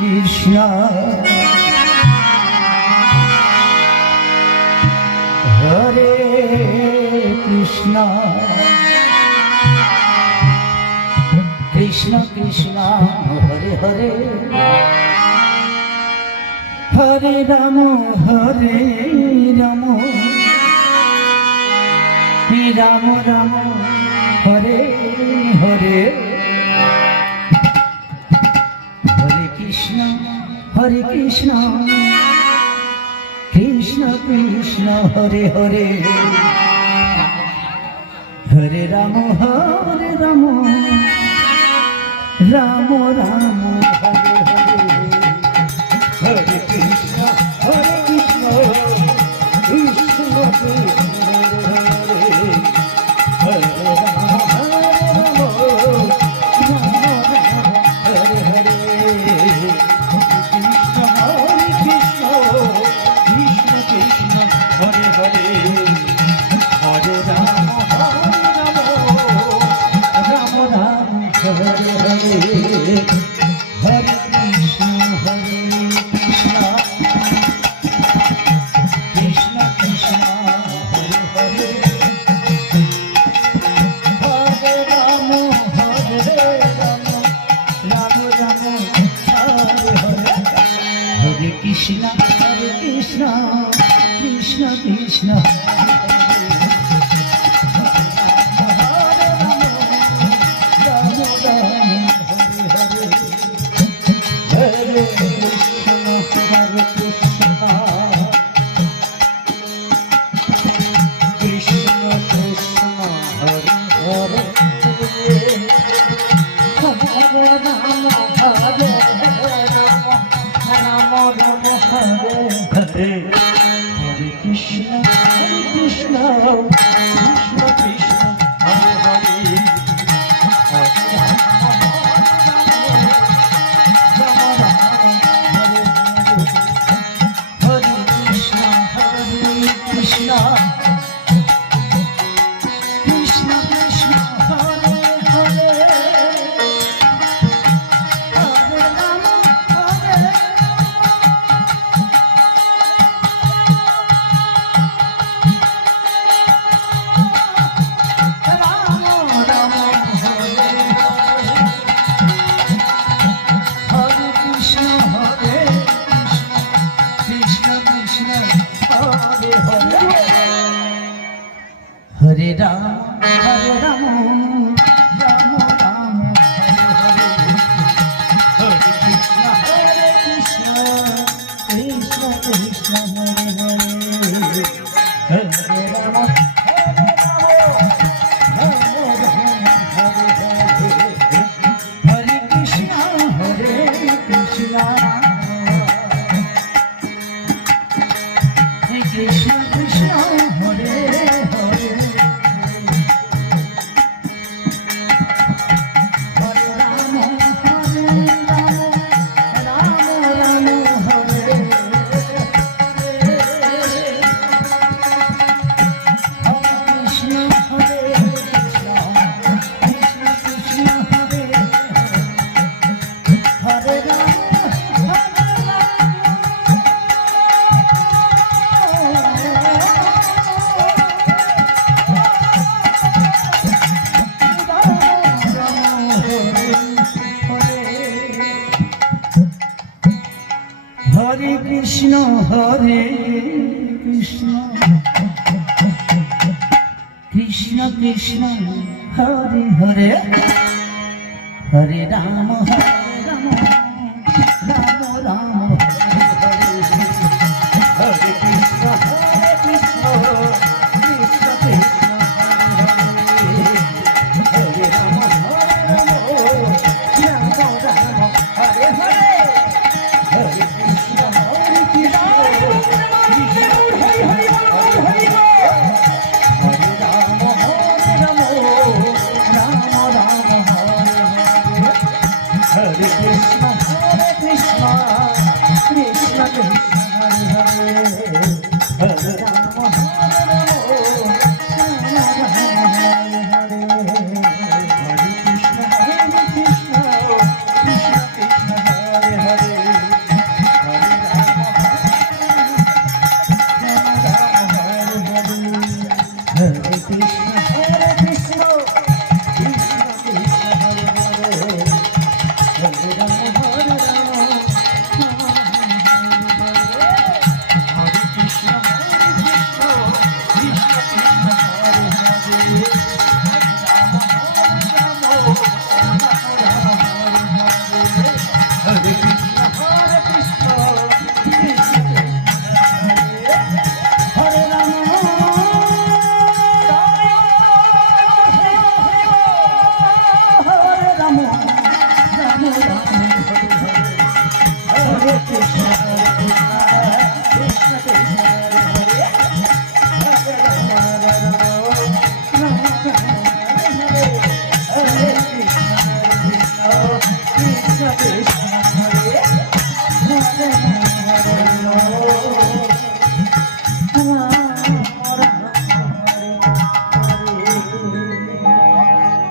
Krishna Hare Krishna Krishna Krishna Hare Hare Hare Rama Hare Rama Rama Rama Hare Hare Hare Krishna Krishna Krishna Hare Hare Hare Rama Hare Rama Rama Rama Hare Hare Hare Krishna Krishna Krishna Hare Rama Krishna Krishna Krishna Krishna Hare Rama Hare Rama Rama Rama Hare Krishna Krishna Krishna Hare Hare Hare Rama Hare Krishna Krishna Krishna Hare Hare Krishna Krishna Krishna Hare Hare Hare Rama Hare Rama Rama Rama Hare Krishna Krishna Krishna Hare Rama Hare Rama Rama Rama Hare Hare Hare Krishna Krishna Krishna Hare Hare Hare Rama Hare Rama আমার